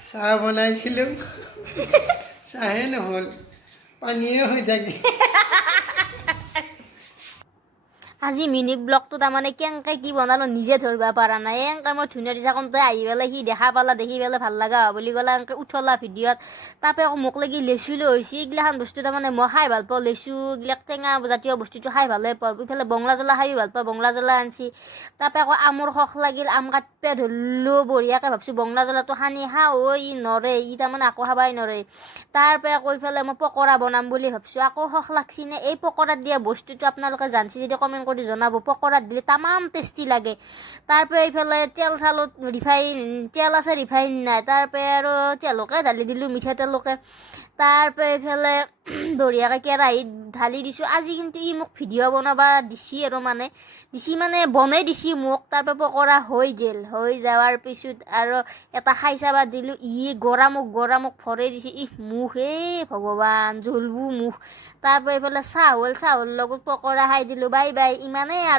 চাহ বনাইছিলোঁ চাহে নহ'ল পানীয়ে হৈ থাকে আজি মিনি ব্লগটো তাৰমানে কেনেকৈ কি বনালোঁ নিজে ধৰিব পৰা নাই এনেকৈ মই ধুনীয়া দি থাকোঁতে আহি পেলাই সি দেখা পালা দেখি পেলাই ভাল লগা বুলি ক'লা এনেকৈ উঠলা ভিডিঅ'ত তাপে আকৌ মোক লাগি লেচু লৈ হৈছে এইগিলাখান বস্তু তাৰমানে মই খাই ভাল পাওঁ লেচু এইবিলাক টেঙা জাতীয় বস্তুটো খাই ভালে পাওঁ ইফালে বঙলা জ্বলা খাই ভাল পাওঁ বঙলা জ্বলা আনছি তাপে আকৌ আমৰ সখ লাগিল আম কাটিব ধৰিলোঁ বঢ়িয়াকৈ ভাবছোঁ বঙলা জ্বলাটো সানি খাওঁ ই নৰে ই তাৰমানে আকৌ খাবাই নৰে তাৰপৰা আকৌ ইফালে মই পকৰা বনাম বুলি ভাবছোঁ আকৌ সখ লাগছি নে এই পকৰাত দিয়া বস্তুটো আপোনালোকে জানছি যদি কমেণ্ট কৰি জনাব পকৰাত দিলে তামাম টেষ্টি লাগে তাৰপৰা এইফালে তেল চালত ৰিফাইন তেল আছে ৰিফাইন নাই তাৰপৰা আৰু তেলকে ঢালি দিলোঁ মিঠাতেলকে তাৰপৰা এইফালে বঢ়িয়াকৈ কেৰাহীত ঢালি দিছোঁ আজি কিন্তু ই মোক ভিডিঅ' বনাব দিছি আৰু মানে বনাই দিছি মোক তাৰপৰা পকৰা হৈ গ'ল হৈ যোৱাৰ পিছত আৰু এটা খাই চাবা দিলোঁ ই গৰা মুখ ভৰাই দিছে মুখ ভগৱান জ্বলবো মুখ তাৰপৰা এইফালে চাহৰ লগত পকৰা খাই দিলোঁ বাই বাই ইমানেই আৰু